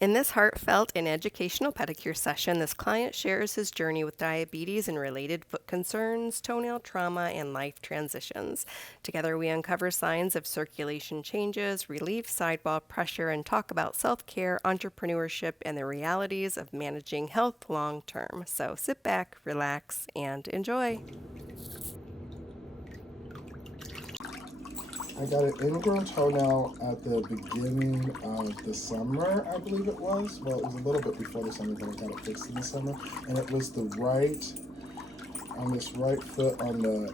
In this heartfelt and educational pedicure session, this client shares his journey with diabetes and related foot concerns, toenail trauma, and life transitions. Together, we uncover signs of circulation changes, relieve sidewall pressure, and talk about self-care, entrepreneurship, and the realities of managing health long term. So sit back, relax, and enjoy. I got an ingrown toenail at the beginning of the summer, I believe it was. Well, it was a little bit before the summer, but I got it fixed in the summer. And it was on this right foot on the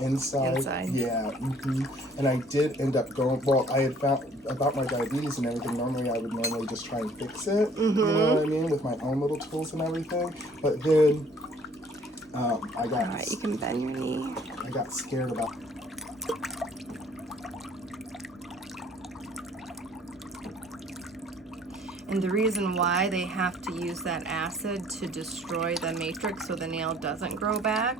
inside. Yeah. And I did end up going, well, I had found about my diabetes and everything. Normally, I would normally just try and fix it, you know what I mean, with my own little tools and everything. But then I got... All right, you can bend your knee. I got scared about... And the reason why they have to use that acid to destroy the matrix so the nail doesn't grow back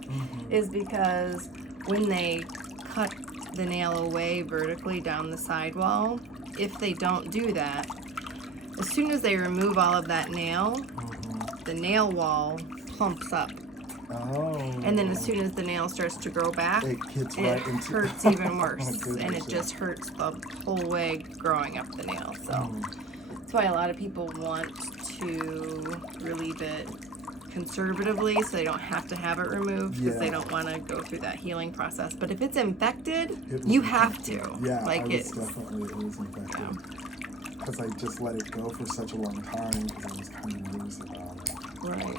is because when they cut the nail away vertically down the sidewall, if they don't do that, as soon as they remove all of that nail, the nail wall plumps up. Oh. And then as soon as the nail starts to grow back, it hurts even worse. And it just hurts the whole way growing up the nail. So that's why a lot of people want to relieve it conservatively so they don't have to have it removed because they don't want to go through that healing process. But if it's infected, you have to. Yeah, it was infected. Because I just let it go for such a long time because I was kind of nervous about it. Right.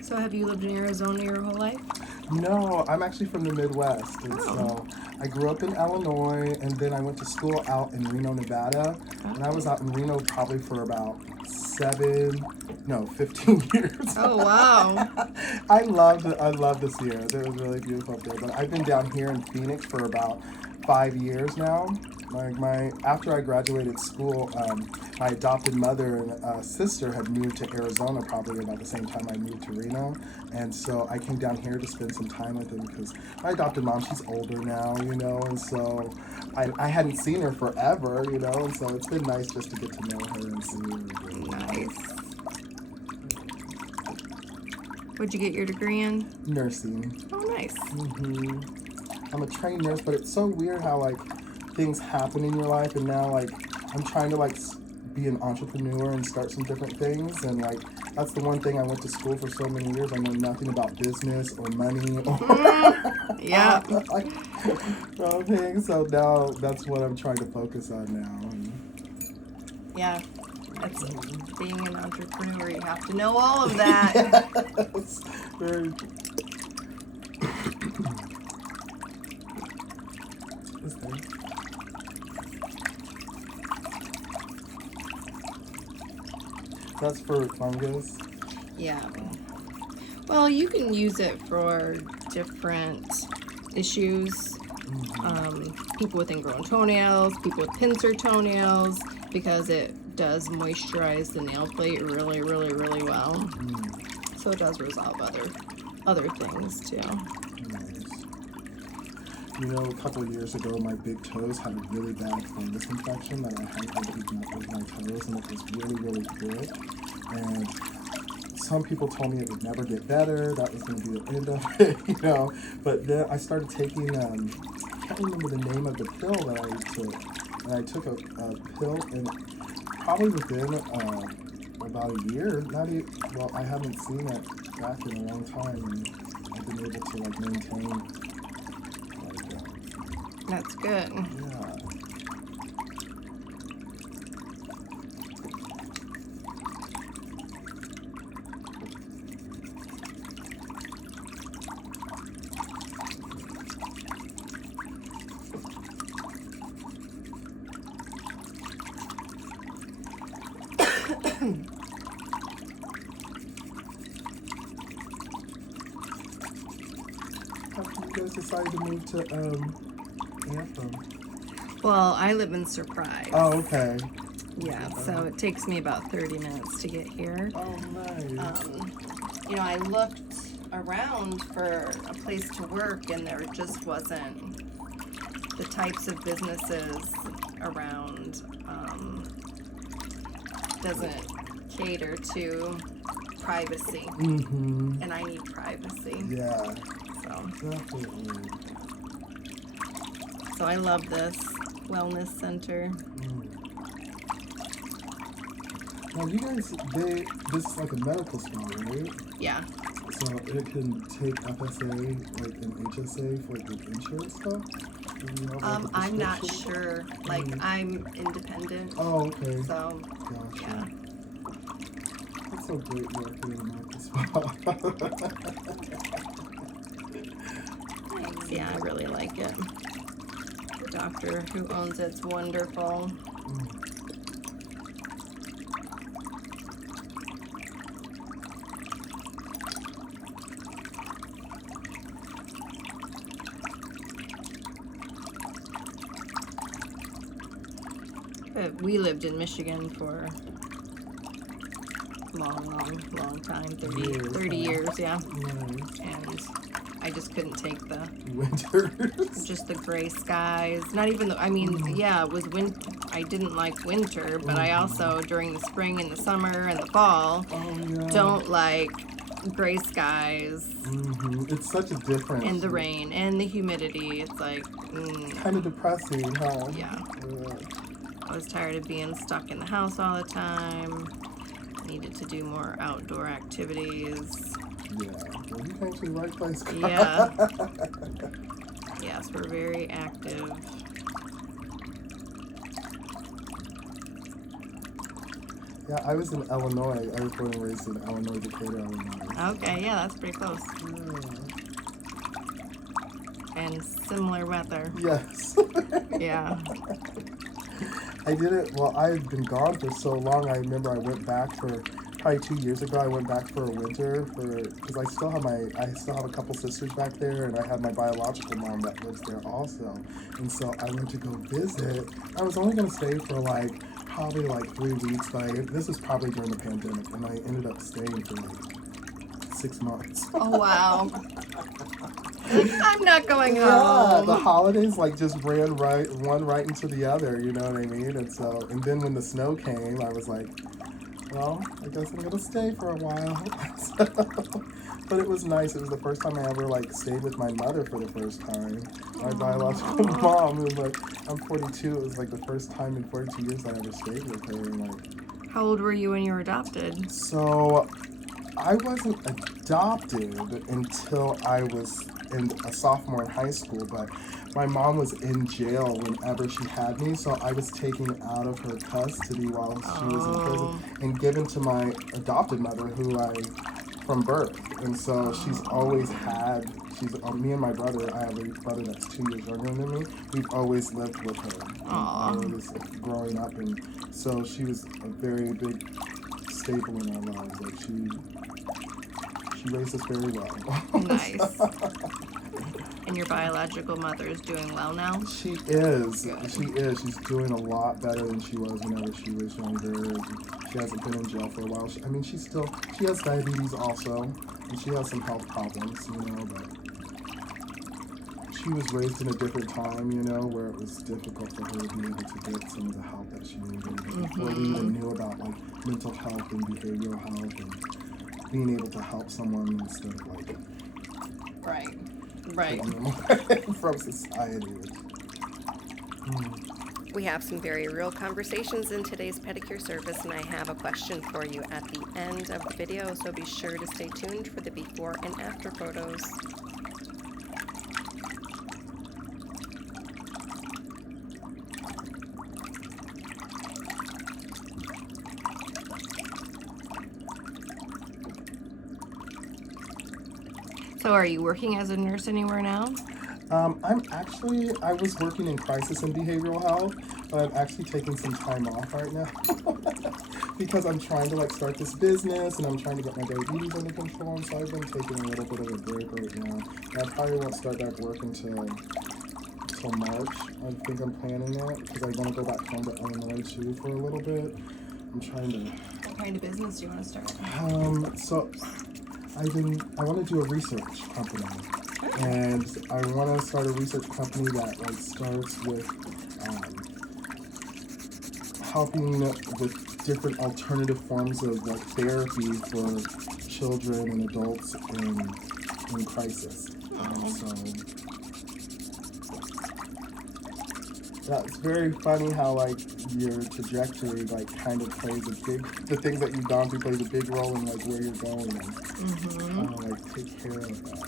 So have you lived in Arizona your whole life? No, I'm actually from the Midwest. And so I grew up in Illinois, and then I went to school out in Reno, Nevada. And I was out in Reno probably for about 15 years. Oh, wow. I love this year. It was really beautiful up there. But I've been down here in Phoenix for about 5 years now. After I graduated school, my adopted mother and sister had moved to Arizona probably about the same time I moved to Reno, and so I came down here to spend some time with them because my adopted mom, she's older now, you know, and so I hadn't seen her forever, you know, and so it's been nice just to get to know her and see her. Nice. What'd you get your degree in? Nursing. Oh, nice. I'm a trained nurse, but it's so weird how like things happen in your life, and now like I'm trying to like be an entrepreneur and start some different things, and like that's the one thing I went to school for so many years. I know nothing about business or money or things. So now that's what I'm trying to focus on now. Yeah, that's being an entrepreneur. You have to know all of that. Yes, very. This thing. That's for fungus? Yeah. Well, you can use it for different issues. People with ingrown toenails, people with pincer toenails, because it does moisturize the nail plate really, really, really well. So it does resolve other things too. You know, a couple of years ago, my big toes had a really bad fungus infection that I had to eat with my toes, and it was really, really good. And some people told me it would never get better, that was going to be the end of it, you know. But then I started taking, I can't remember the name of the pill that I took. And I took a pill, and probably within about a year, I haven't seen it back in a long time, and I've been able to like maintain. That's good. Yeah. How come you guys decided to move to Anthem? Well, I live in Surprise. Oh, okay. Yeah, so it takes me about 30 minutes to get here. Oh, nice. I looked around for a place to work, and there just wasn't the types of businesses around. Doesn't cater to privacy, and I need privacy. Yeah, So definitely. I love this wellness center. Now, you guys, this is like a medical spa, right? Yeah. So it can take FSA, like, and HSA for, like, insurance stuff? Do you know about the I'm not prescription? sure. Like, I'm independent. Oh, okay. So, Gotcha. yeah. That's so great working in a medical spa. Thanks. Yeah, I really like it. The doctor who owns it's wonderful. We lived in Michigan for a long time, 30 years, yeah. Nice. And I just couldn't take the Winters. just the gray skies. Not even the, yeah, it was winter. I didn't like winter, but I also, during the spring and the summer and the fall, don't like gray skies. It's such a difference. And the rain and the humidity. It's like, kind of depressing, huh? Yeah. I was tired of being stuck in the house all the time. Needed to do more outdoor activities. Yeah. Well, you came to the right place. Yeah. Yes, we're very active. Yeah, I was in Illinois. I was born and raised in Illinois, Decatur, Illinois. Okay, yeah, that's pretty close. And similar weather. Yes. Yeah. I did it, well, I had been gone for so long. I remember I went back for, probably 2 years ago, I went back for a winter because I still have a couple sisters back there, and I have my biological mom that lives there also. And so I went to go visit. I was only going to stay for probably 3 weeks, but this was probably during the pandemic, and I ended up staying for 6 months. Oh, wow. I'm not going Yeah, home. the holidays just ran one right into the other, you know what I mean? And then when the snow came, I was like, well, I guess I'm gonna stay for a while. But it was nice. It was the first time I ever stayed with my mother for the first time. My biological mom. It was I'm 42. It was the first time in 42 years I ever stayed with her. And How old were you when you were adopted? so I wasn't adopted until I was a sophomore in high school, but my mom was in jail whenever she had me, so I was taken out of her custody while she was in prison and given to my adopted mother, from birth. And so she's always had, me and my brother, I have a brother that's 2 years younger than me, we've always lived with her. Always growing up, and so she was a very big staple in our lives. She raised us very well. Nice. And your biological mother is doing well now? She is. Good. She is. She's doing a lot better than she was whenever she was younger. She hasn't been in jail for a while. She has diabetes also, and she has some health problems, but she was raised in a different time, where it was difficult for her to be able to get some of the help that she needed. Before we even knew about mental health and behavioral health and being able to help someone instead of Right. from society. We have some very real conversations in today's pedicure service, and I have a question for you at the end of the video, so be sure to stay tuned for the before and after photos. So are you working as a nurse anywhere now? I was working in crisis and behavioral health, but I'm actually taking some time off right now because I'm trying to start this business and I'm trying to get my diabetes under control, so I've been taking a little bit of a break right now. And I probably won't start back work until until March. I think I'm planning it because I want to go back home to Illinois too for a little bit. I'm trying to. What kind of business do you want to start? So I want to do a research company, and I want to start a research company that like starts with helping with different alternative forms of like therapy for children and adults in crisis. So yeah, it's very funny how like your trajectory like kind of plays the things that you've gone through plays a big role in like where you're going and how to like take care of that.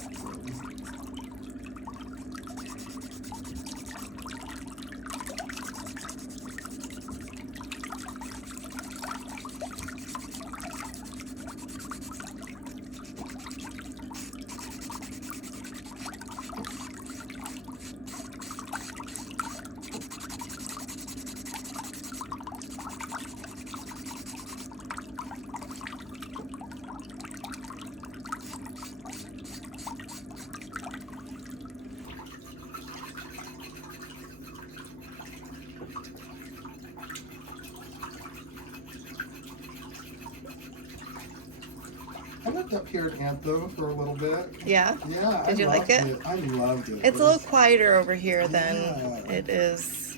I lived up here in Anthem for a little bit. Yeah? Yeah. Did you like it? I loved it. It's a little quieter over here than it is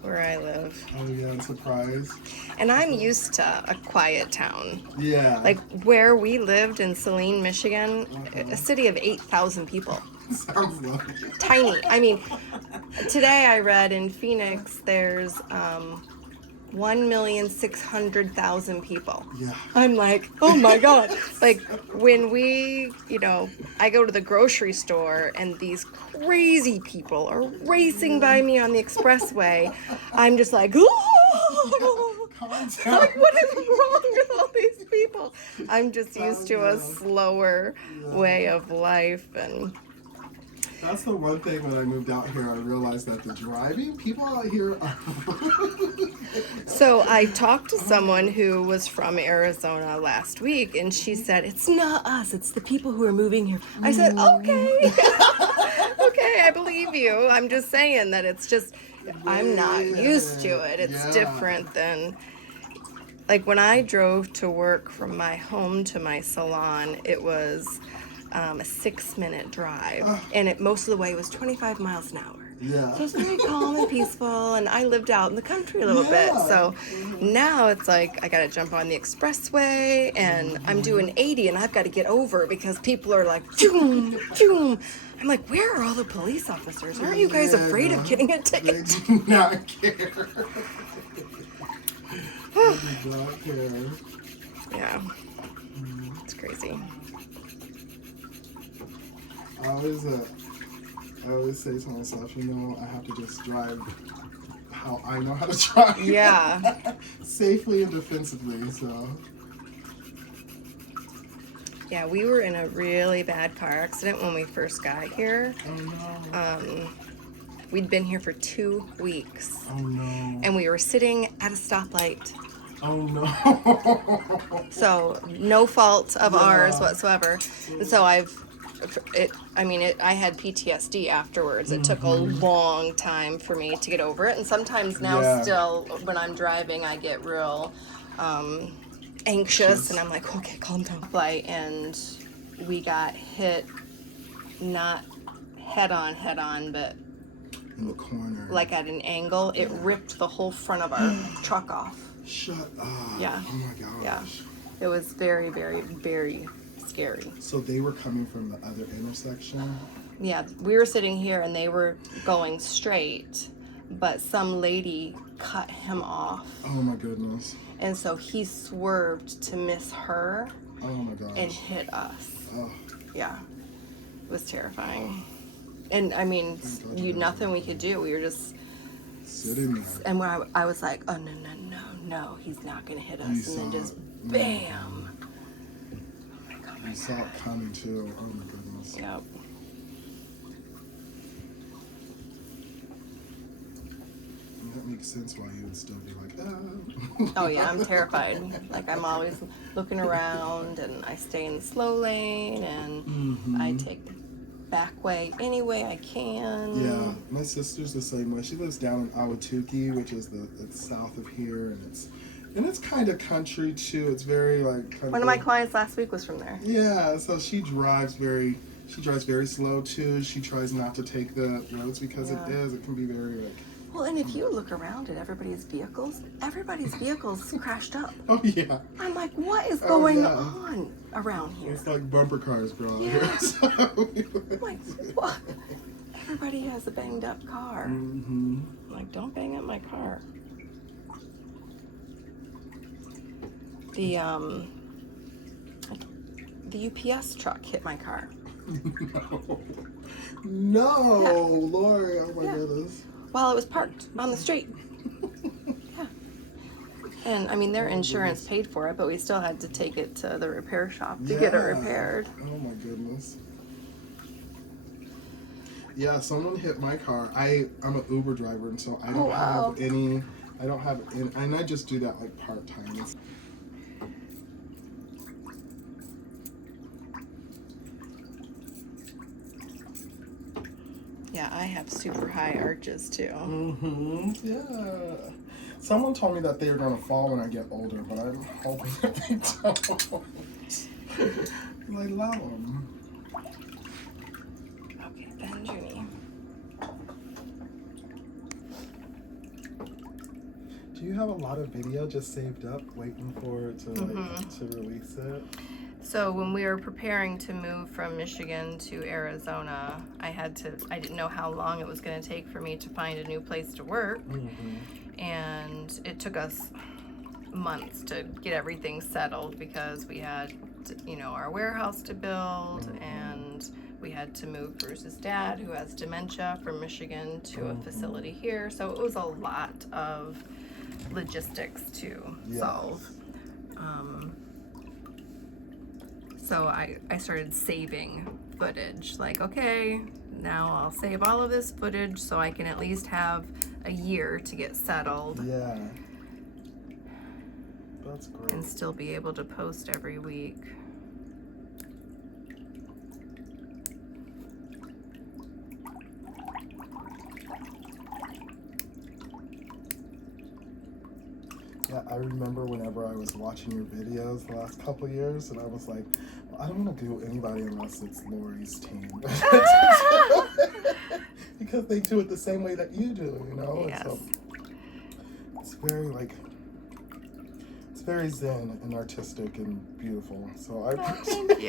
where I live. Oh, yeah, I'm surprised. And I'm used to a quiet town. Yeah. Like where we lived in Saline, Michigan, a city of 8,000 people. Sounds lovely. Tiny. I mean, today I read in Phoenix there's 1,600,000 people. Yeah. I'm like, oh my God. Like when I go to the grocery store and these crazy people are racing by me on the expressway, I'm just like, oh, like, what is wrong with all these people? I'm just used to a slower way of life. And that's the one thing when I moved out here, I realized that the driving people out here are... So I talked to someone who was from Arizona last week, and she said, it's not us, it's the people who are moving here. I said, okay. Okay, I believe you. I'm just saying that it's just, I'm not used to it. It's different than, like when I drove to work from my home to my salon, it was a 6-minute drive, and most of the way was 25 miles an hour. Yeah. So it's very calm and peaceful, and I lived out in the country a little bit. So now it's like I got to jump on the expressway, and I'm doing 80, and I've got to get over because people are like, choom, choom. I'm like, where are all the police officers? Aren't you guys afraid of getting a ticket? They do not care. They do not care. Yeah. It's crazy. I always say to myself, I have to just drive how I know how to drive. Yeah. Safely and defensively, so. Yeah, we were in a really bad car accident when we first got here. Oh, no. We'd been here for 2 weeks. Oh, no. And we were sitting at a stoplight. Oh, no. So, no fault of ours whatsoever. And so I had PTSD afterwards. It took a long time for me to get over it. And sometimes now still, when I'm driving, I get real anxious. And I'm like, okay, calm down. And we got hit, not head on, but in the corner. Like at an angle. It ripped the whole front of our truck off. Shut up. Yeah. Oh, my gosh. Yeah. It was very, very, very scary. So they were coming from the other intersection? Yeah, we were sitting here and they were going straight, but some lady cut him off. Oh my goodness. And so he swerved to miss her. Oh my gosh. And hit us. Oh. Yeah. It was terrifying. And I mean, nothing we could do. We were just sitting there. And when I was like, oh no, he's not gonna hit us. And then just bam. You saw it coming too. Oh my goodness. Yep. That makes sense why you would still be like, Oh yeah, I'm terrified. Like I'm always looking around, and I stay in the slow lane, and I take back way any way I can. Yeah, my sister's the same way. She lives down in Ahwatukee, which is it's south of here, and it's kind of country too. It's very like One of my clients last week was from there. Yeah, so she drives very slow too. She tries not to take the roads because it can be very like. Well, and if you look around at everybody's vehicles crashed up. Oh yeah. I'm like, what is going on around here? It's like bumper cars, bro. Yeah. So, I'm like, what? Everybody has a banged up car. mm-hmm. I'm like, don't bang up my car. The UPS truck hit my car. No, Yeah. Lori, oh my goodness. While it was parked on the street. Yeah. And I mean, their insurance paid for it, but we still had to take it to the repair shop to get it repaired. Oh my goodness. Yeah, someone hit my car. I'm an Uber driver, and so I don't have any. I don't have any, and I just do that like part time. Yeah, I have super high arches too. Mm-hmm. Yeah. Someone told me that they were gonna fall when I get older, but I'm hoping that they don't. I love them. Okay, bend your knee. Do you have a lot of video just saved up, waiting for it to release it? So when we were preparing to move from Michigan to Arizona, I didn't know how long it was going to take for me to find a new place to work. Mm-hmm. And it took us months to get everything settled because we had, our warehouse to build, and we had to move Bruce's dad, who has dementia, from Michigan to a facility here. So it was a lot of logistics to solve. So I started saving footage. Like, okay, now I'll save all of this footage so I can at least have a year to get settled. Yeah. That's great. And still be able to post every week. Yeah, I remember whenever I was watching your videos the last couple of years, and I was like, well, I don't want to do anybody unless it's Lori's team. Because they do it the same way that you do, Yes. And so it's very it's very zen and artistic and beautiful. So I Thank you.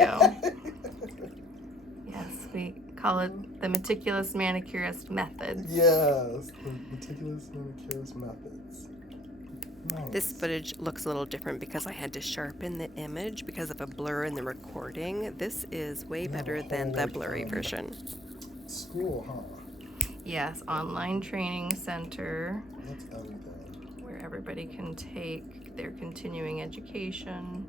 Yes, we call it the Meticulous Manicurist method. Yes, the Meticulous Manicurist methods. Nice. This footage looks a little different because I had to sharpen the image because of a blur in the recording. This is way better than the blurry version. School, huh? Yes, online training center. That's everything. Where everybody can take their continuing education.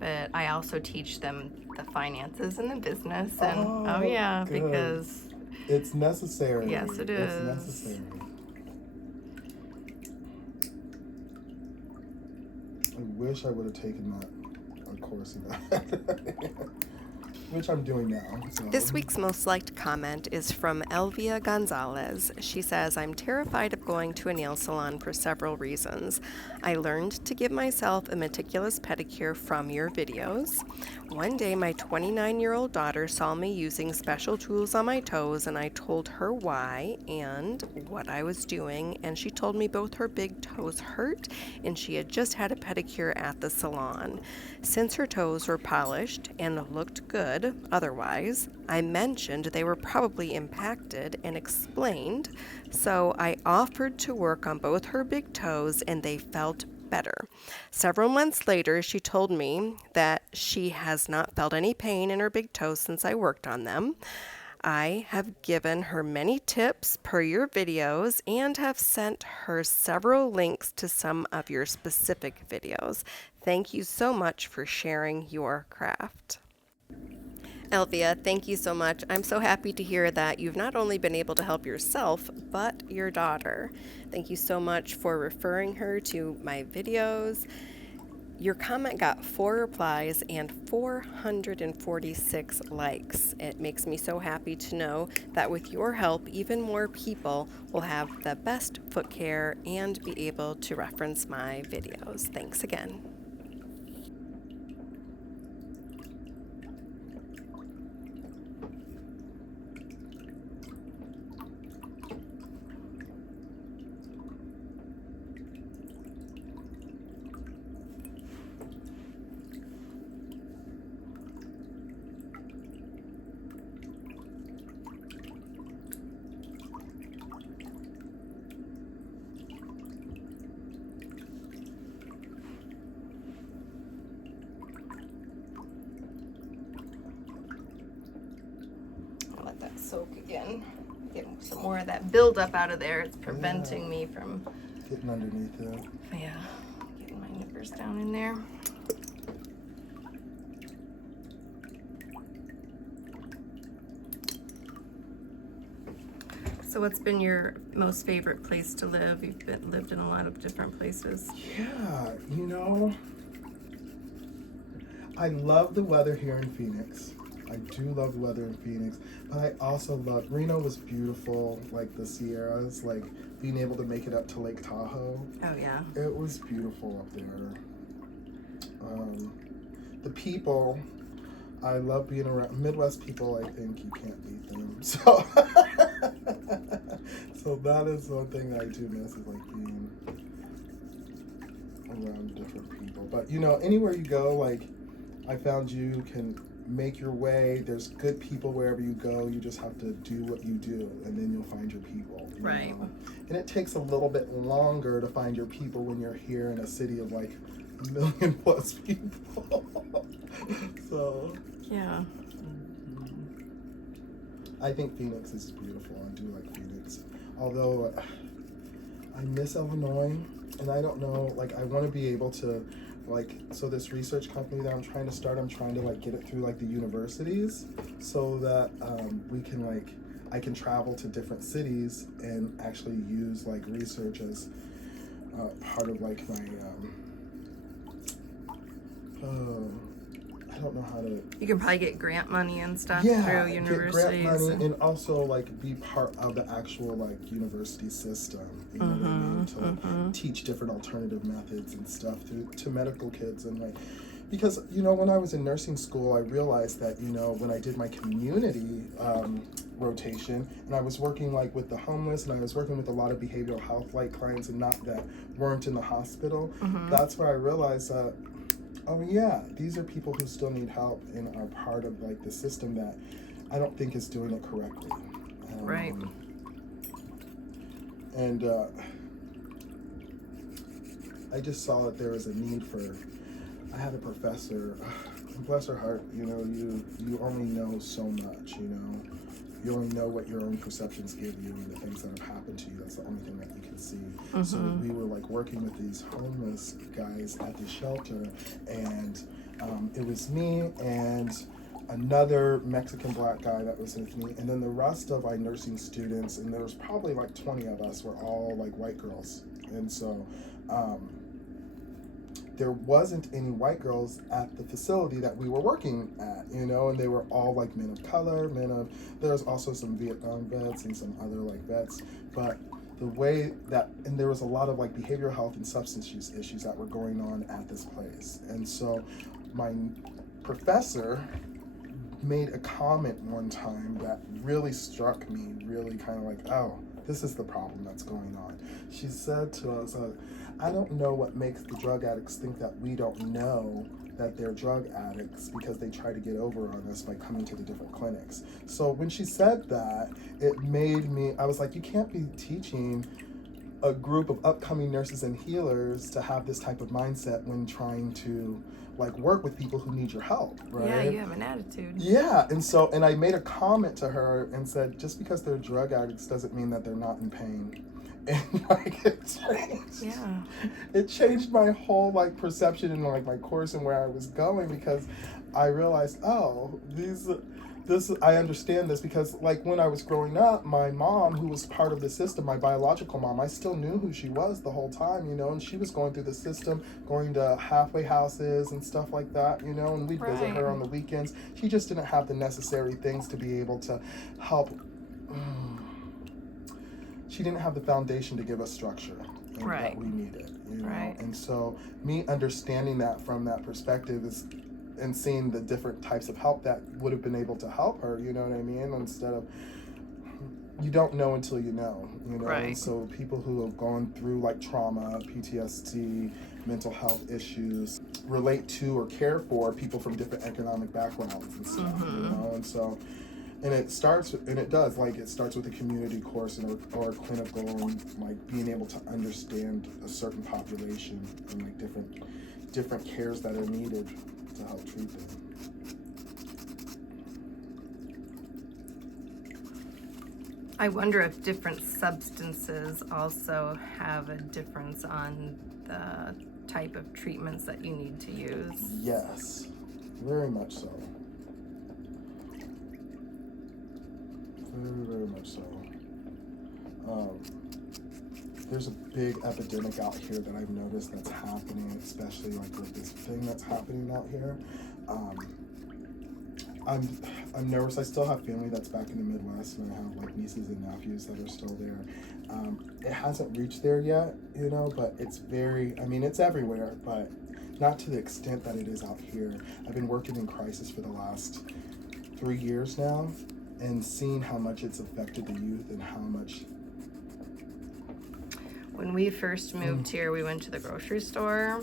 But I also teach them the finances and the business, and good. because it's necessary. Yes, it is. It's necessary. I wish I would have taken a course in that, which I'm doing now. So. This week's most liked comment is from Elvia Gonzalez. She says, I'm terrified of going to a nail salon for several reasons. I learned to give myself a meticulous pedicure from your videos. One day, my 29-year-old daughter saw me using special tools on my toes, and I told her why and what I was doing, and she told me both her big toes hurt, and she had just had a pedicure at the salon. Since her toes were polished and looked good otherwise, I mentioned they were probably impacted and explained, so I offered to work on both her big toes, and they felt better. Several months later, she told me that she has not felt any pain in her big toes since I worked on them. I have given her many tips per your videos and have sent her several links to some of your specific videos. Thank you so much for sharing your craft. Elvia, thank you so much. I'm so happy to hear that you've not only been able to help yourself, but your daughter. Thank you so much for referring her to my videos. Your comment got 4 replies and 446 likes. It makes me so happy to know that with your help, even more people will have the best foot care and be able to reference my videos. Thanks again. Let that soak again. Get some more of that buildup out of there. It's preventing me from getting underneath it. Yeah, getting my nippers down in there. So what's been your most favorite place to live? You've lived in a lot of different places. Yeah, you know, I love the weather here in Phoenix. I do love the weather in Phoenix, but I also love, Reno was beautiful, like the Sierras, like being able to make it up to Lake Tahoe. Oh yeah. It was beautiful up there. The people, I love being around, Midwest people, I think you can't beat them. So, so that is one thing that I do miss, is like being around different people. But you know, anywhere you go, like I found you can make your way. There's good people wherever you go. You just have to do what you do, and then you'll find your people. Right. Know? And it takes a little bit longer to find your people when you're here in a city of like 1 million plus people. So. Yeah. I think Phoenix is beautiful. I do like Phoenix. Although I miss Illinois, and I don't know, like I want to be able to, like, so this research company that I'm trying to start, I'm trying to like get it through like the universities so that we can like, I can travel to different cities and actually use like research as part of like my, I don't know how to. You can probably get grant money and stuff Yeah, through get universities. grant money and also like be part of the actual like university system. You know what I mean? To like, teach different alternative methods and stuff to medical kids, and like, because you know, when I was in nursing school, I realized that, you know, when I did my community rotation, and I was working like with the homeless, and I was working with a lot of behavioral health like clients, and not that weren't in the hospital. That's where I realized that, oh yeah, these are people who still need help and are part of like the system that I don't think is doing it correctly. Right. And I just saw that there was a need for, I had a professor, bless her heart, you know, you only know so much, you know. You only know what your own perceptions give you and the things that have happened to you. That's the only thing that you can see. So we were like working with these homeless guys at the shelter, and it was me and another Mexican black guy that was with me, and then the rest of our nursing students, and there was probably like 20 of us, were all like white girls. And so there wasn't any white girls at the facility that we were working at, you know, and they were all like men of color, there's also some Vietnam vets and some other like vets, but the way that, and there was a lot of like behavioral health and substance use issues that were going on at this place. And so my professor made a comment one time that really struck me, really kind of like, oh, this is the problem that's going on. She said to us, I don't know what makes the drug addicts think that we don't know that they're drug addicts, because they try to get over on us by coming to the different clinics. So when she said that, it made me, I was like, you can't be teaching a group of upcoming nurses and healers to have this type of mindset when trying to like work with people who need your help, right? Yeah, you have an attitude. Yeah, and I made a comment to her and said, just because they're drug addicts doesn't mean that they're not in pain. And like it changed my whole like perception and like my course and where I was going, because I realized, oh, I understand this because, like, when I was growing up, my mom, who was part of the system, my biological mom, I still knew who she was the whole time, you know, and she was going through the system, going to halfway houses and stuff like that, you know, and we'd visit her on the weekends. She just didn't have the necessary things to be able to help. She didn't have the foundation to give us structure that we needed, you know, and so me understanding that from that perspective is, and seeing the different types of help that would have been able to help her, you know what I mean? Instead of, you don't know until you know, you know? And so people who have gone through like trauma, PTSD, mental health issues, relate to or care for people from different economic backgrounds and stuff, you know? And so, and it starts, and it does, like, it starts with a community course or clinical, and like being able to understand a certain population and like different cares that are needed to help treat them. I wonder if different substances also have a difference on the type of treatments that you need to use. Yes, very much so. Very, very much so. There's a big epidemic out here that I've noticed that's happening, especially like with this thing that's happening out here. I'm nervous. I still have family that's back in the Midwest, and I have like nieces and nephews that are still there. It hasn't reached there yet, you know, but it's it's everywhere, but not to the extent that it is out here. I've been working in crisis for the last 3 years now, and seeing how much it's affected the youth and how much. When we first moved here, we went to the grocery store,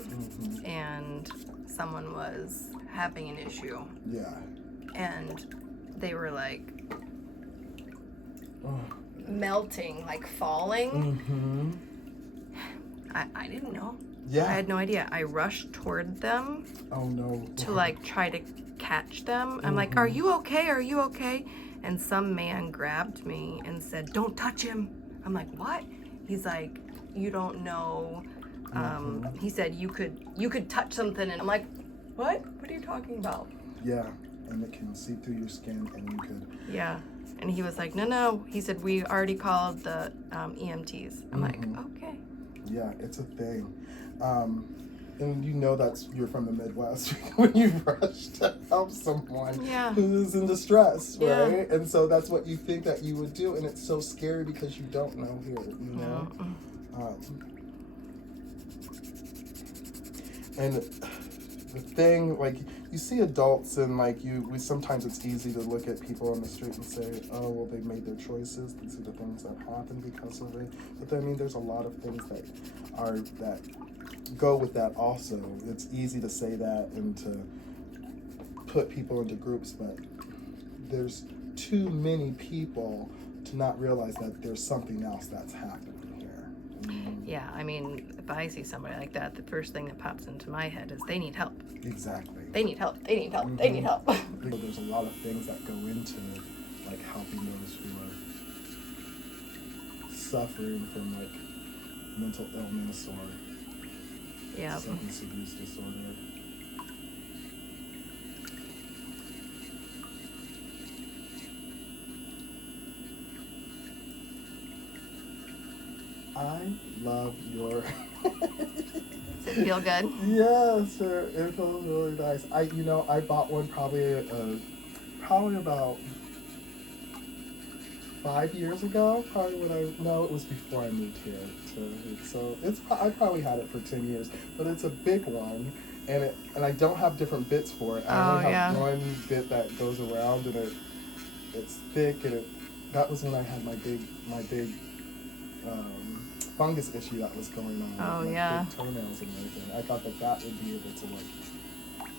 and someone was having an issue. Yeah. And they were like melting, like falling. I didn't know. Yeah. I had no idea. I rushed toward them. Oh no. To like try to catch them. I'm like, "Are you okay? Are you okay?" And some man grabbed me and said, "Don't touch him." I'm like, "What?" He's like, "You don't know." He said, you could touch something, and I'm like, "What? What are you talking about?" Yeah, and it can seep through your skin, and you could. Yeah, and he was like, "No." He said, "We already called the EMTs." I'm like, "Okay." Yeah, it's a thing. And you know you're from the Midwest when you rush to help someone who's in distress, right? And so that's what you think that you would do, and it's so scary because you don't know here, you know? And the thing, like, you see adults and like sometimes it's easy to look at people on the street and say, oh, well, they made their choices, and see the things that happen because of it. But I mean, there's a lot of things that go with that also. It's easy to say that and to put people into groups, but there's too many people to not realize that there's something else that's happening here. Yeah, I mean, if I see somebody like that, the first thing that pops into my head is they need help. Exactly. They need help. They need help. They need help. There's a lot of things that go into like helping those who are suffering from like mental illness or substance abuse disorder. I love your. Does it feel good? Yes, sir. It feels really nice. I bought one probably about 5 years ago. Probably it was before I moved here. So I probably had it for 10 years, but it's a big one, and I don't have different bits for it. I only have one bit that goes around, and it's thick, and that was when I had my big fungus issue that was going on. Big toenails and everything. I thought that would be able to like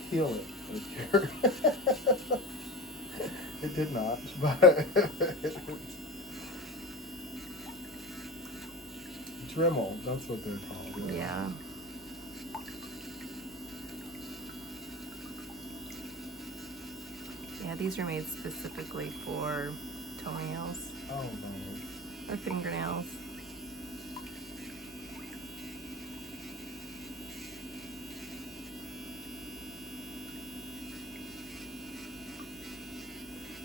heal it with your. It did not, but Dremel, that's what they're called. Yeah. Yeah, these are made specifically for toenails. Oh no. Or fingernails.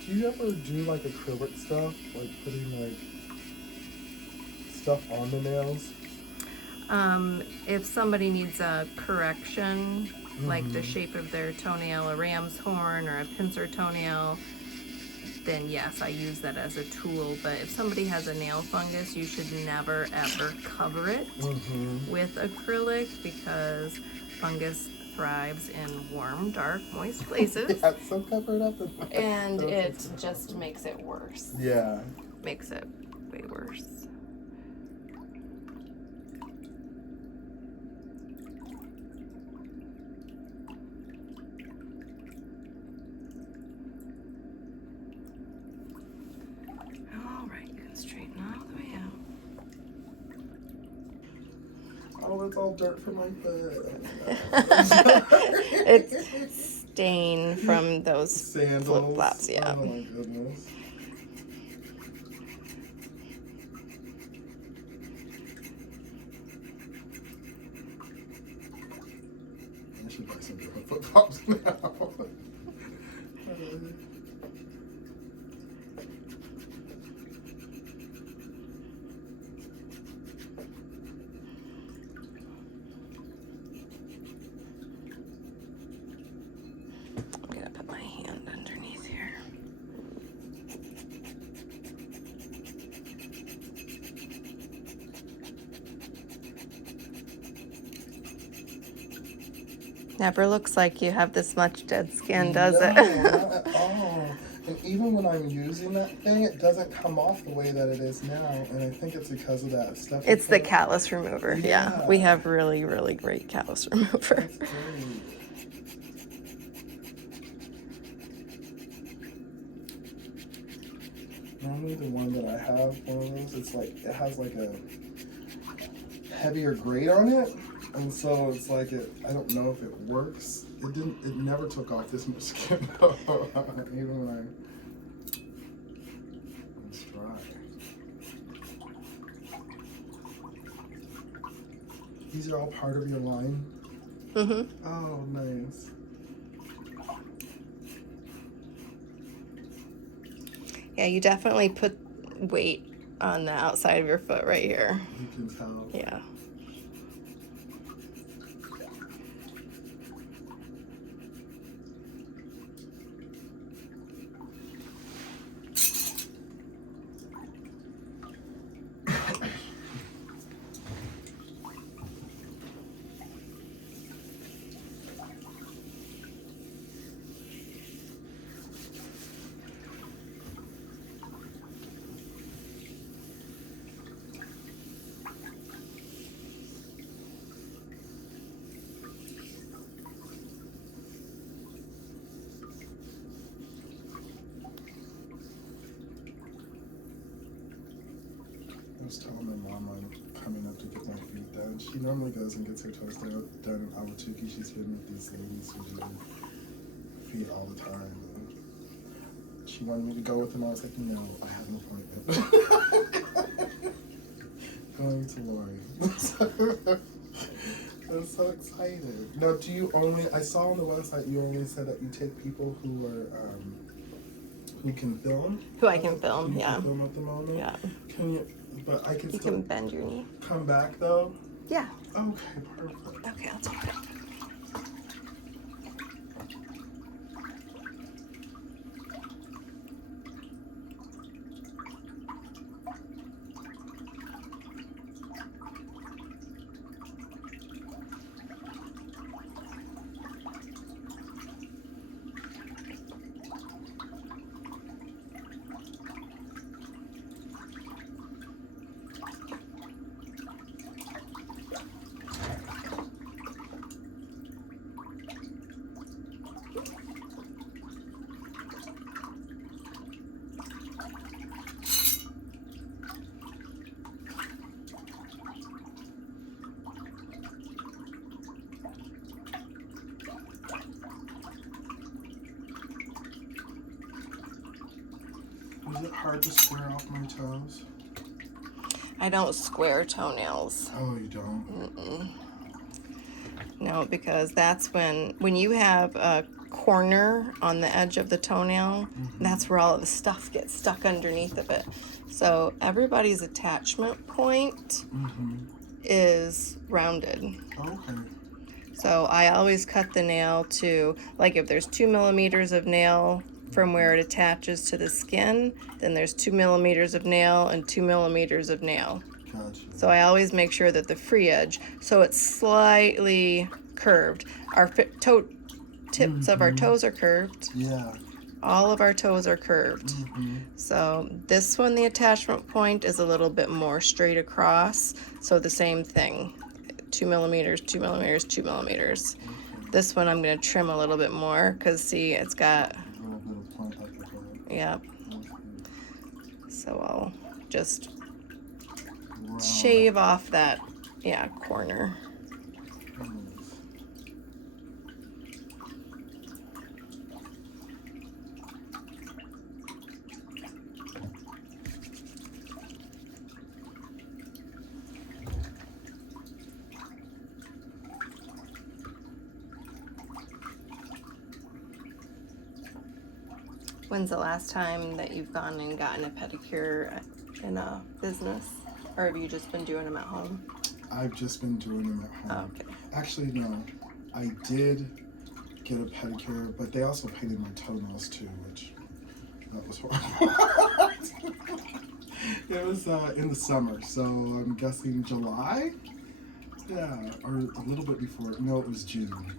Do you ever do like acrylic stuff, like putting like stuff on the nails? If somebody needs a correction, like the shape of their toenail, a ram's horn or a pincer toenail, then yes, I use that as a tool. But if somebody has a nail fungus, you should never ever cover it with acrylic, because fungus thrives in warm, dark, moist places. Yeah, it's so covered up. And it just makes it worse. Yeah. Makes it way worse. Oh, it's all dirt from my foot. It's stain from those sandals. Flip-flops, yeah. Oh my goodness. I should buy some different flip-flops now. Never looks like you have this much dead skin, does No, it? not at all. And even when I'm using that thing, it doesn't come off the way that it is now. And I think it's because of that stuff. It's the callus remover. Yeah. We have really, really great callus remover. That's great. Normally the one that I have, one of those, it's like, it has like a heavier grade on it. And so it's like, I don't know if it works. It never took off this much skin though, even when it's dry. These are all part of your line? Mm-hmm. Oh, nice. Yeah, you definitely put weight on the outside of your foot right here. You can tell. Yeah. I was telling my mom I'm coming up to get my feet done. She normally goes and gets her toes done in Awatuki. She's been with these ladies who do feet all the time. She wanted me to go with them. I was like, no, I have an appointment. Going to Lori. I'm so excited. Now, do you only, I saw on the website you only said that you take people who are, who can film? Who I can film, you yeah. Can film at the moment? Yeah. Can you, but I can You still can bend your knee. come back though? Yeah. Okay, perfect. Okay, I'll take it. Is it hard to square off my toes? I don't square toenails. Oh, you don't? No, because that's when you have a corner on the edge of the toenail. That's where all of the stuff gets stuck underneath of it. So everybody's attachment point is rounded. Okay. So I always cut the nail to, like, if there's 2 millimeters of nail from where it attaches to the skin, then there's 2 millimeters of nail and 2 millimeters of nail. Gotcha. So I always make sure that the free edge, so it's slightly curved. Our tips of our toes are curved. Yeah. All of our toes are curved. So this one, the attachment point is a little bit more straight across. So the same thing, 2 millimeters, 2 millimeters, 2 millimeters. This one I'm going to trim a little bit more because, see, it's got, A little bit of point at the back. yeah. So I'll just Round. shave off that, corner. When's the last time that you've gone and gotten a pedicure in a business? Or have you just been doing them at home? I've just been doing them at home. Oh, okay. Actually, no. I did get a pedicure, but they also painted my toenails too, which that was horrible. It was in the summer, so I'm guessing July? Yeah, or a little bit before. No, it was June.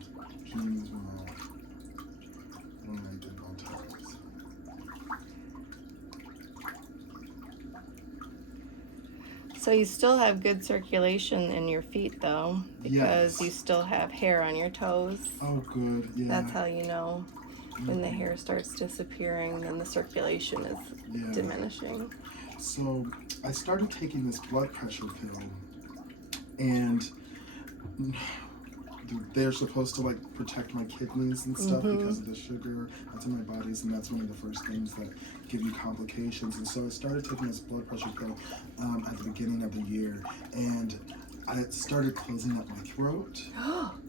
June is when I did my toes. So you still have good circulation in your feet, though, because Yes. you still have hair on your toes. Oh, good. Yeah. That's how you know when the hair starts disappearing, then the circulation is Yeah. diminishing. So I started taking this blood pressure pill, and they're supposed to like protect my kidneys and stuff because of the sugar that's in my bodies, and that's one of the first things that give you complications. And so I started taking this blood pressure pill at the beginning of the year, and I started closing up my throat.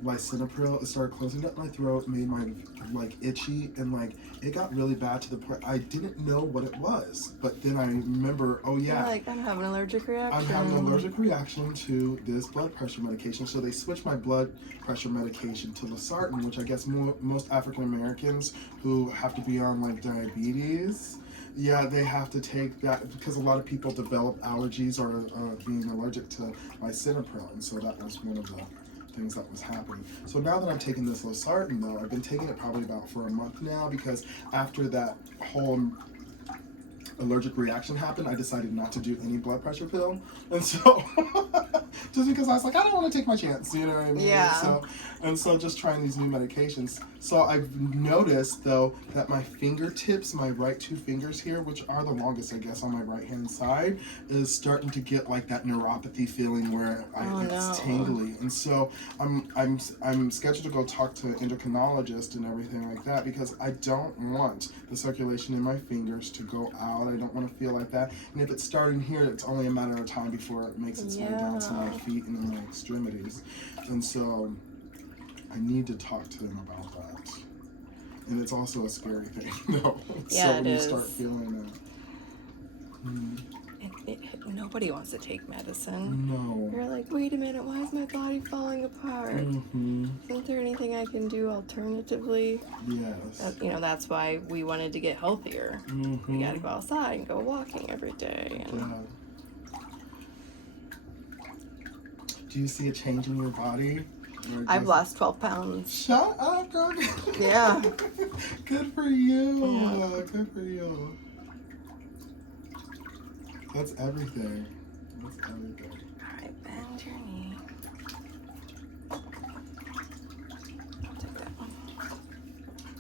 Lisinopril, it started closing up my throat, made my like itchy, and like it got really bad to the point I didn't know what it was. But then I remember, oh yeah, Like, I'm having an allergic reaction. I'm having an allergic reaction to this blood pressure medication. So they switched my blood pressure medication to losartan, which I guess most African Americans who have to be on like diabetes, yeah, they have to take that because a lot of people develop allergies or being allergic to lisinopril, and so that was one of the things that was happening. So now that I'm taking this losartan, though, I've been taking it probably about for a month now, because after that whole allergic reaction happened, I decided not to do any blood pressure pill, and so just because I was like, I don't want to take my chance, you know what I mean? Yeah. So just trying these new medications. So I've noticed though that my fingertips, my right two fingers here, which are the longest I guess on my right hand side, is starting to get like that neuropathy feeling where it's tingly, and so I'm scheduled to go talk to an endocrinologist and everything like that, because I don't want the circulation in my fingers to go out. I don't want to feel like that, and if it's starting here, it's only a matter of time before it makes its way down to my feet and in my extremities, and so I need to talk to them about that. And it's also a scary thing, though. Yeah, so when it you is. start feeling Nobody wants to take medicine. no. You're like, wait a minute, why is my body falling apart? Isn't there anything I can do alternatively? Yes. That's why we wanted to get healthier. We got to go outside and go walking every day. And Do you see a change in your body? I've lost 12 pounds. Shut up, girl. Yeah. Good for you. Good for you. That's everything. That's everything. All right, bend your knee. I'll take that one.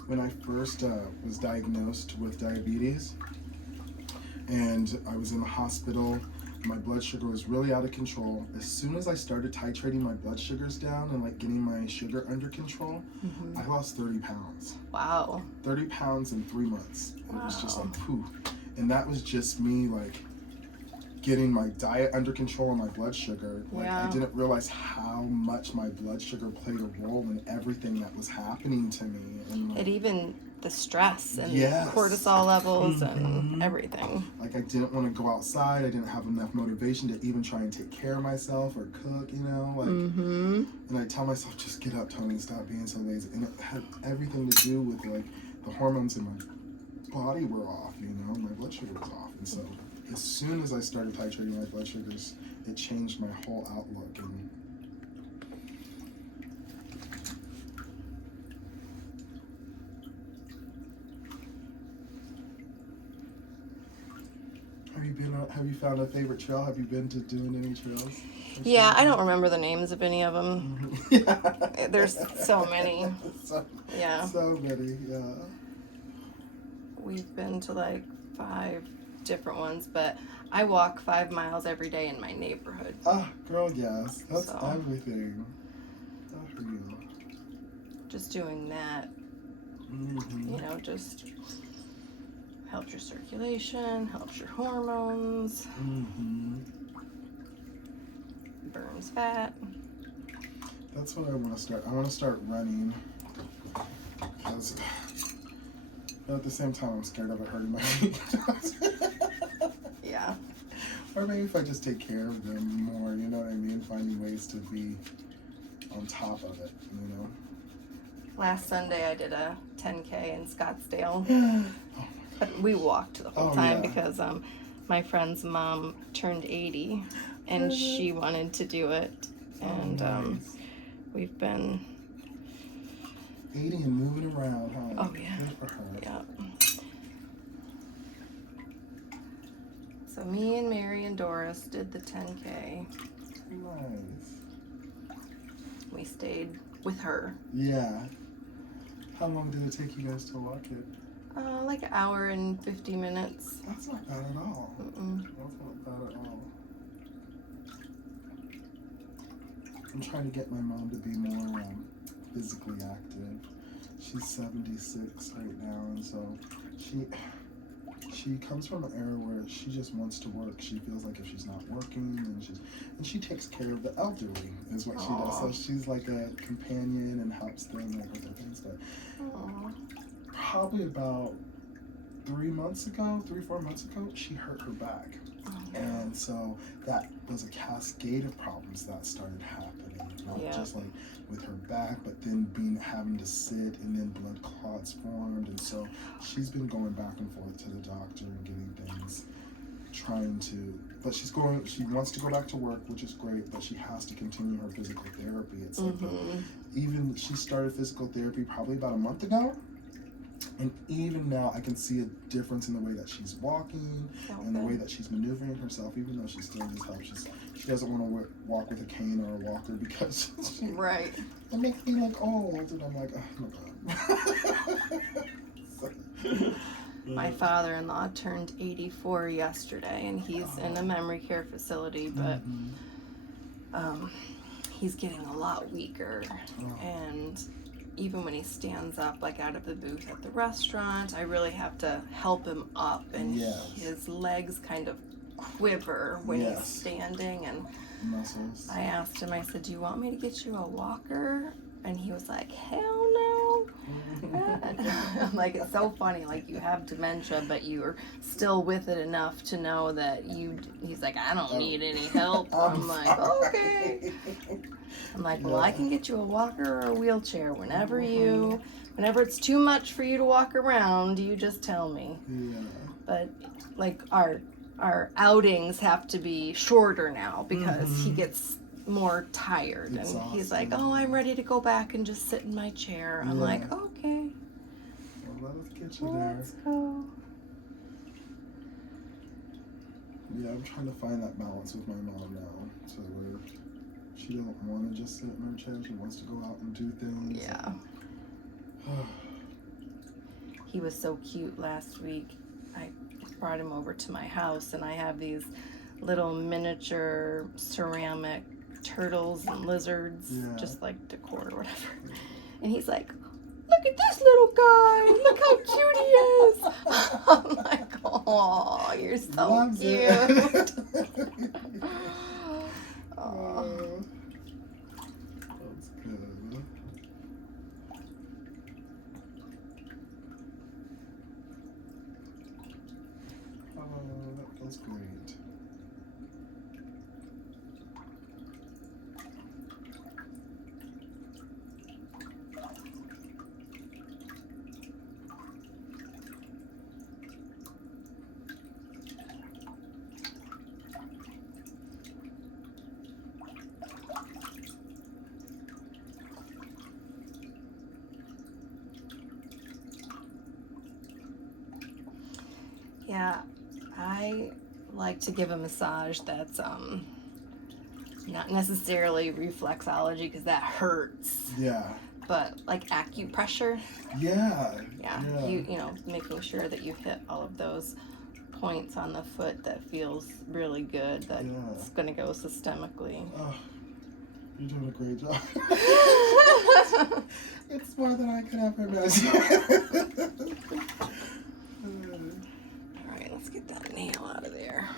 When I first was diagnosed with diabetes, and I was in the hospital, my blood sugar was really out of control. As soon as I started titrating my blood sugars down and like getting my sugar under control, I lost 30 pounds. Wow. 30 pounds in 3 months. It was just like, poof. And that was just me like getting my diet under control and my blood sugar. Like, Yeah. I didn't realize how much my blood sugar played a role in everything that was happening to me. And like, It even the stress and Yes. cortisol levels and Mhm. everything. Like, I didn't want to go outside. I didn't have enough motivation to even try and take care of myself or cook, you know? Like, Mm-hmm. and I tell myself, just get up, Tony, stop being so lazy. And it had everything to do with, like, the hormones in my body were off, you know? My blood sugar was off. And so as soon as I started titrating my blood sugars, it changed my whole outlook. And have you found a favorite trail? Have you been to doing any trails? Yeah, I don't remember the names of any of them. Yeah. There's so many. Yeah. So many, yeah. We've been to like 5 different ones, but I walk 5 miles every day in my neighborhood. Ah, girl, yes. That's So. everything. Good for you. Just doing that, Mm-hmm. you know, just helps your circulation, helps your hormones, Mm-hmm. burns fat. That's what I want to start. I want to start running. Because, but at the same time, I'm scared of it hurting my feet. Yeah. Or maybe if I just take care of them more, you know what I mean? Finding ways to be on top of it, you know? Last Sunday I did a 10K in Scottsdale. Oh, But we walked the whole Oh, time yeah. because my friend's mom turned 80 and she wanted to do it. And nice. we've been, 80 and moving around, huh? Oh, yeah. Good for her. yeah. So me and Mary and Doris did the 10K. Nice. We stayed with her. Yeah. How long did it take you guys to walk it? Like an hour and 50 minutes. That's not bad at all. Mm-mm. That's not bad at all. I'm trying to get my mom to be more physically active. She's 76 right now, and so she comes from an era where she just wants to work. She feels like if she's not working, and she takes care of the elderly is what she does. So she's like a companion and helps them like with their things. But Aw. probably about 3 months ago, 3-4 months ago, she hurt her back. And so that was a cascade of problems that started happening, not Yeah. just like with her back, but then having to sit, and then blood clots formed, and so she's been going back and forth to the doctor and getting things, but she wants to go back to work, which is great, but she has to continue her physical therapy. It's like even she started physical therapy probably about a month ago. And even now, I can see a difference in the way that she's walking and the way that she's maneuvering herself, even though she still needs help. She doesn't want to walk with a cane or a walker because Right. it makes me look old. And I'm like, oh my God. My father-in-law turned 84 yesterday, and he's in a memory care facility, but he's getting a lot weaker. And even when he stands up, like out of the booth at the restaurant, I really have to help him up, and his legs kind of quiver when he's standing. And muscles. I asked him, I said, do you want me to get you a walker? And he was like, hell no. I'm like, it's so funny, like you have dementia, but you're still with it enough to know that he's like, I don't need any help. I'm like, okay. I'm like, well, I can get you a walker or a wheelchair whenever it's too much for you to walk around, you just tell me. Yeah. But like our outings have to be shorter now because he gets more tired, and he's like, oh, I'm ready to go back and just sit in my chair. I'm like, okay. Well, let us get you there. Let's go. Yeah, I'm trying to find that balance with my mom now. So where she doesn't want to just sit in her chair. She wants to go out and do things. Yeah. He was so cute last week. I brought him over to my house, and I have these little miniature ceramic turtles and lizards, just like decor or whatever. And he's like, look at this little guy. Look how cute he is. I'm like, Oh, you're so Loves cute. it. Oh. That's good. Oh, that feels great. Yeah, I like to give a massage that's not necessarily reflexology because that hurts, Yeah. but like acupressure. Yeah. Yeah, you know, making sure that you hit all of those points on the foot that feels really good. That's gonna go systemically. Oh, you're doing a great job. It's more than I could ever imagine. All right, let's get that nail out of there.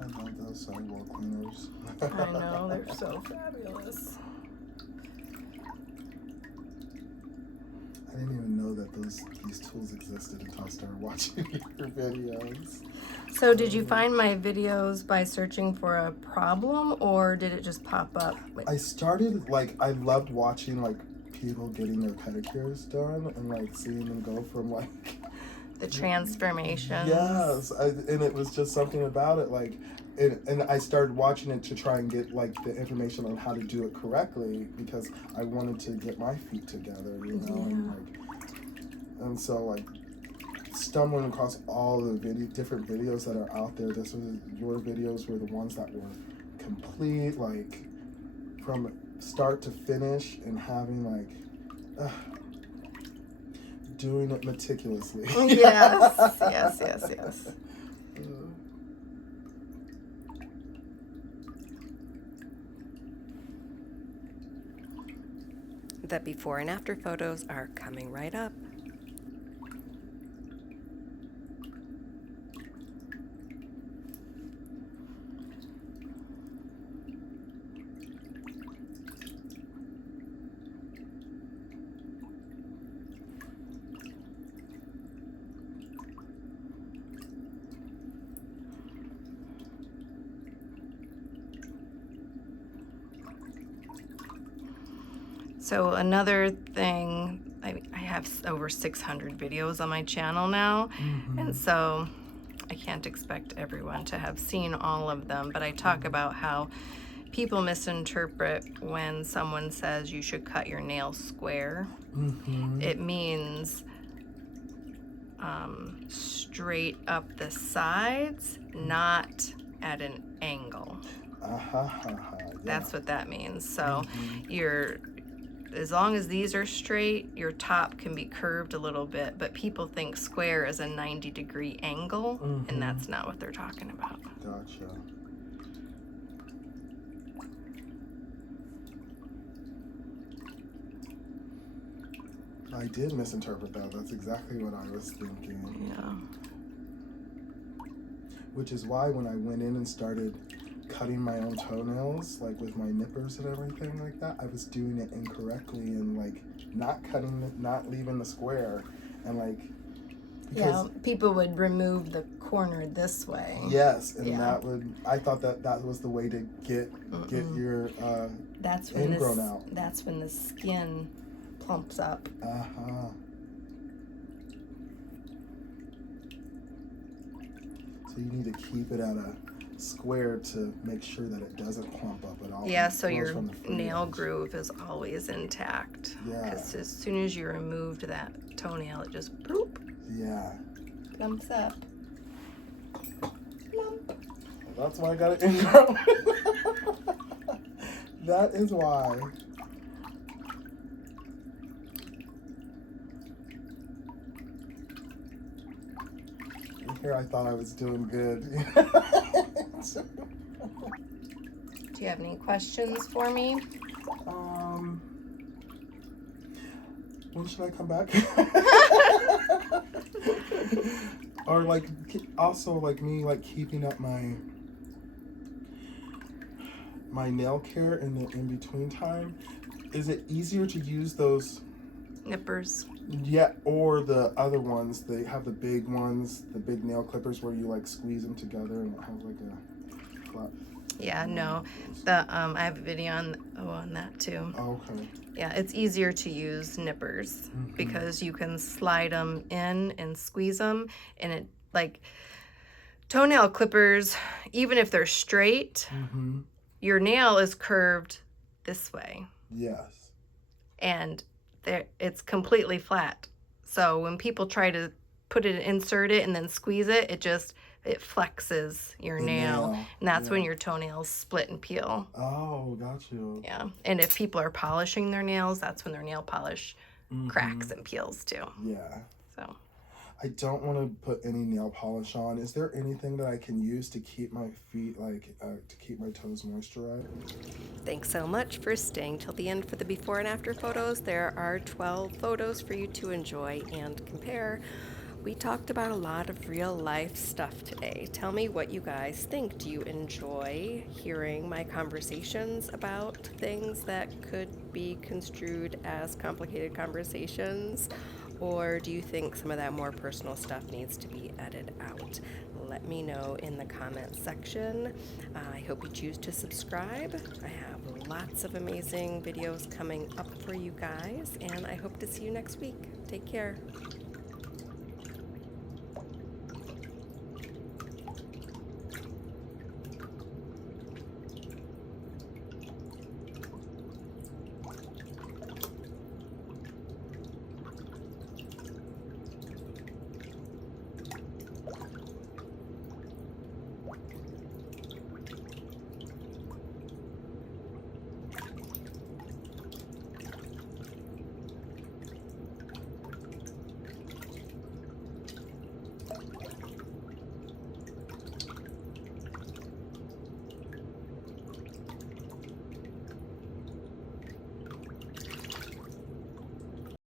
I love those sidewall cleaners. I know, they're so fabulous. I didn't even know that these tools existed until I started watching your videos. So did you find my videos by searching for a problem, or did it just pop up? I started, like, I loved watching, like, people getting their pedicures done and, like, seeing them go from, like... The transformations. Yes, and it was just something about it, like, and I started watching it to try and get, like, the information on how to do it correctly, because I wanted to get my feet together, you know, and so, like, stumbling across all the different videos that are out there, your videos were the ones that were complete, like, from start to finish, and having, like, doing it meticulously. Yes. The before and after photos are coming right up. So another thing, I have over 600 videos on my channel now, and so I can't expect everyone to have seen all of them, but I talk about how people misinterpret when someone says you should cut your nails square. It means straight up the sides, not at an angle. That's what that means. So as long as these are straight, your top can be curved a little bit, but people think square is a 90-degree angle, and that's not what they're talking about. Gotcha. I did misinterpret that. That's exactly what I was thinking. Yeah. Which is why when I went in and started cutting my own toenails, like with my nippers and everything like that, I was doing it incorrectly and like not leaving the square, and like Yeah, people would remove the corner this way. Yes, and I thought that was the way to get your ingrown out. That's when the skin plumps up. So you need to keep it at a square to make sure that it doesn't clump up at all. Yeah, so your nail groove is always intact. Yeah. Because as soon as you removed that toenail, it just poop. Yeah. Plumps up. Plump. Well, that's why I got it ingrown. That is why. Here I thought I was doing good. Do you have any questions for me? When should I come back? Or like also like me like keeping up my nail care in the in between time. Is it easier to use those Nippers? Yeah, or the other ones, they have the big ones, the big nail clippers where you like squeeze them together and it has like a flat. Yeah, no. I have a video on that too. Oh, okay. Yeah, it's easier to use nippers because you can slide them in and squeeze them, and it like toenail clippers, even if they're straight, your nail is curved this way. Yes. And it's completely flat. So when people try to insert it and then squeeze it, it flexes your nail. And that's when your toenails split and peel. Oh, got you. Yeah. And if people are polishing their nails, that's when their nail polish cracks and peels too. Yeah. So I don't want to put any nail polish on. Is there anything that I can use to keep my feet, to keep my toes moisturized? Thanks so much for staying till the end for the before and after photos. There are 12 photos for you to enjoy and compare. We talked about a lot of real life stuff today. Tell me what you guys think. Do you enjoy hearing my conversations about things that could be construed as complicated conversations? Or do you think some of that more personal stuff needs to be edited out? Let me know in the comments section. I hope you choose to subscribe. I have lots of amazing videos coming up for you guys, and I hope to see you next week. Take care.